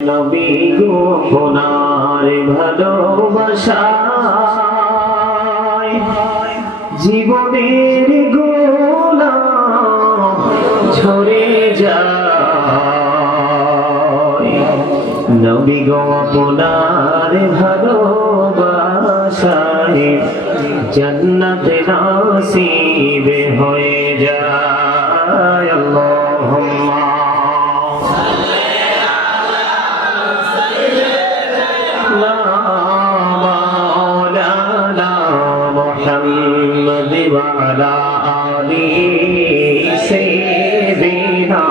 নবী গো আপনার ভালোবাসায় জীবনের গোলা ঝরে যায়। নবী গো আপনার ভালোবাসায় জান্নাত নসিব হয়ে যায়। আল্লাহুম্মা محمد وعلى آل سيدنا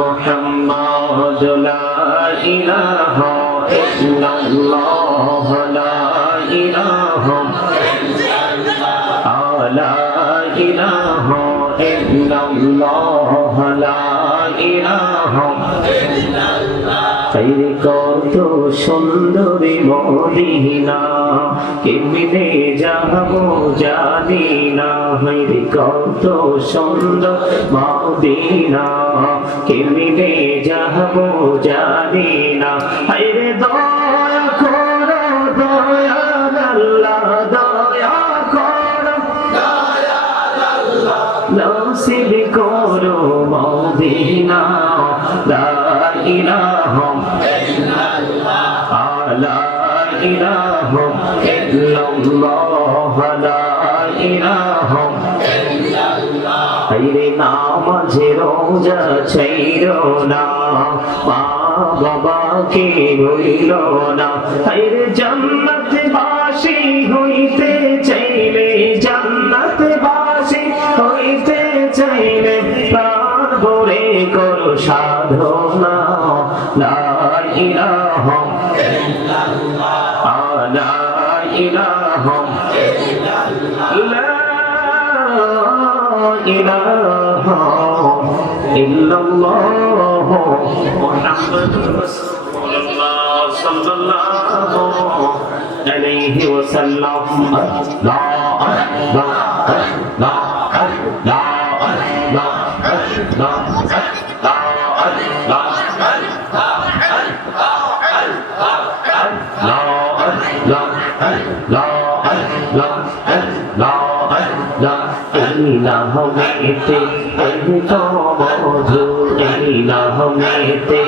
محمد لا إله إلا الله لا إله لا إله إلا الله لا إله তাইরে কত সুন্দরী মদিনা কেমনে যাবো জানি না। হাইরে কত সুন্দর মদিনা কেমনে যাবো জানি না। হাইরে দয়া করো দয়াল আল্লাহ দয়া করো দয়াল আল্লাহ নসিব করো মদিনা। লা ইলাহা ইল্লাল্লাহ লা ইলাহা ইল্লাল্লাহ লা ইলাহা ইল্লাল্লাহ। হায়রে নামাজে রোজা ছাইরো না মা বাবাকে ভুলিও না। হায়রে জান্নাতবাসী হইতে চাইলে জান্নাতবাসী হইতে চাইলে প্রাণ ভরে করো সাধনা। লা ইলাহা ইল্লাল্লাহ লা ইলাহা ইল্লাল্লাহ মুহাম্মাদুর রাসূলুল্লাহ সাল্লাল্লাহু আলাইহি ওয়াসাল্লাম। লা লা লা ইলাহমেতে তো মধু ইলাহমেতে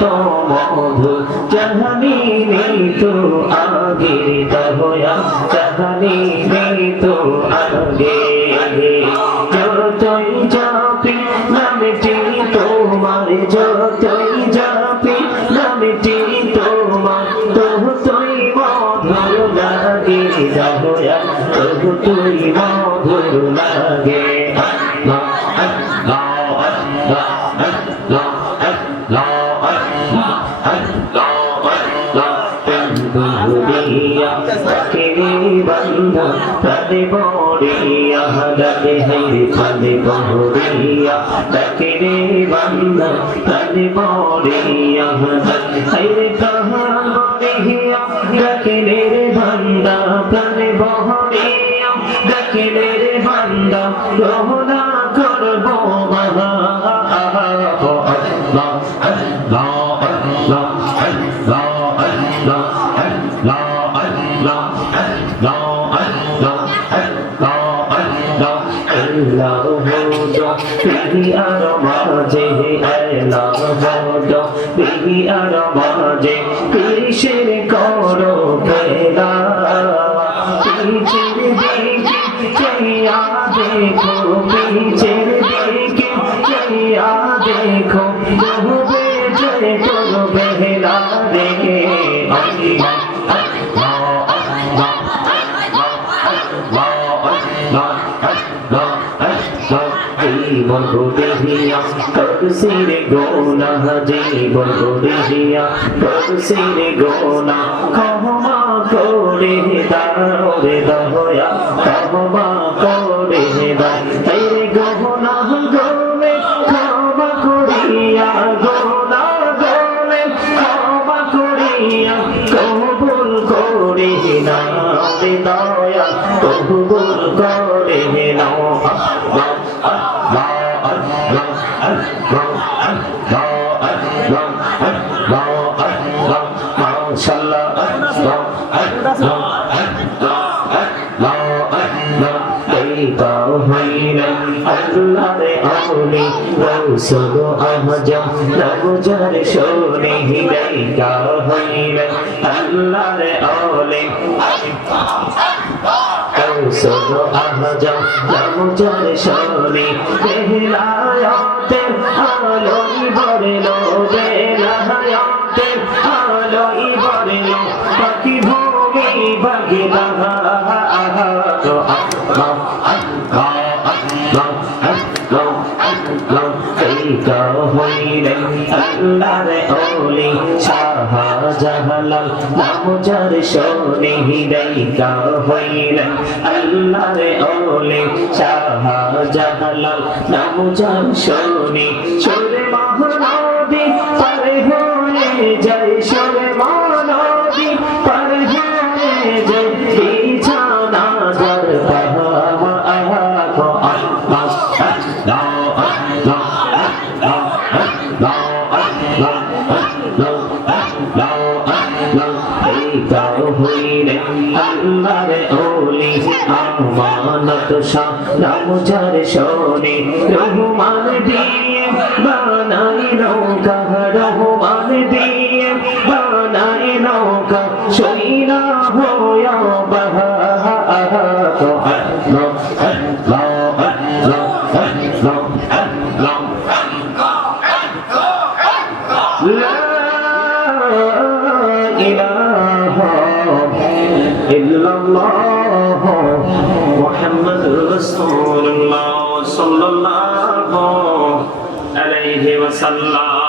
তো মধু জাহানি নেই তো আগে দয়া জাহানি নেই তো আগে। যতই যাপি নামটি তোমার যতই যাপি নামটি তোমার ততই মধুর লাগে দয়া ততই মধুর লাগে। বন্ধু তাতে বড়িয়া ডাকে হাইরে তাতে বড়িয়া ডাকে রে বন্ধু তাতে বড়িয়া হাইরে তাহার বড়িয়া ডাকে রে বান্দা তাতে বড়িয়া ডাকে রে বান্দা রহনা করবো মহা। বিহি আর মাঝে এলা বড় বিহি আর মাঝে কিসের করো খেলা। পিছের দিকে চেয়া দেখো পিছের দিকে চেয়া দেখো ডুবে যে তোর বেলা রে। জীবন দেহিয়া করছির গোনা জীবন দেহিয়া করছির গোনা ক্ষমা করে দাও রে দয়া ক্ষমা করে দাও। এই গহনা গোলে ক্ষমা করিয়া গোনা গোলে ক্ষমা করিয়া কবুল করে নাও রে দয়া কবুল করে নাও। আল্লাহরে আউলি রসুল আহজম নবজার শোনে হিদাইকা হইলেন আল্লাহরে আউলি রসুল আহজম নবজার শোনে বেলায়াতের আলোই ভরলো বেলায়াতের আলোই ভরলো পাখি ভূমি বাগিলা আল্লাহরে ওলি শাহজালাল নামজার শোনে হিদাইকা হইলেন আল্লাহরে ওলি শাহজালাল নামজার শোনে সুরে মহানদী পার হয়ে যায় সুরে মহানদী পার হয়ে যায় বিছানা যার আল্লাহরে ওলি আমানত শাহ নামজার শোনে রহমান দিয়ে বানাই নৌকা রহমান দিয়ে বানাই নৌকা সইনা হইয়া বাহা ইল্লাল্লাহ মুহাম্মাদুর রাসূলুল্লাহ সাল্লাল্লাহু আলাইহি ওয়াসাল্লাম।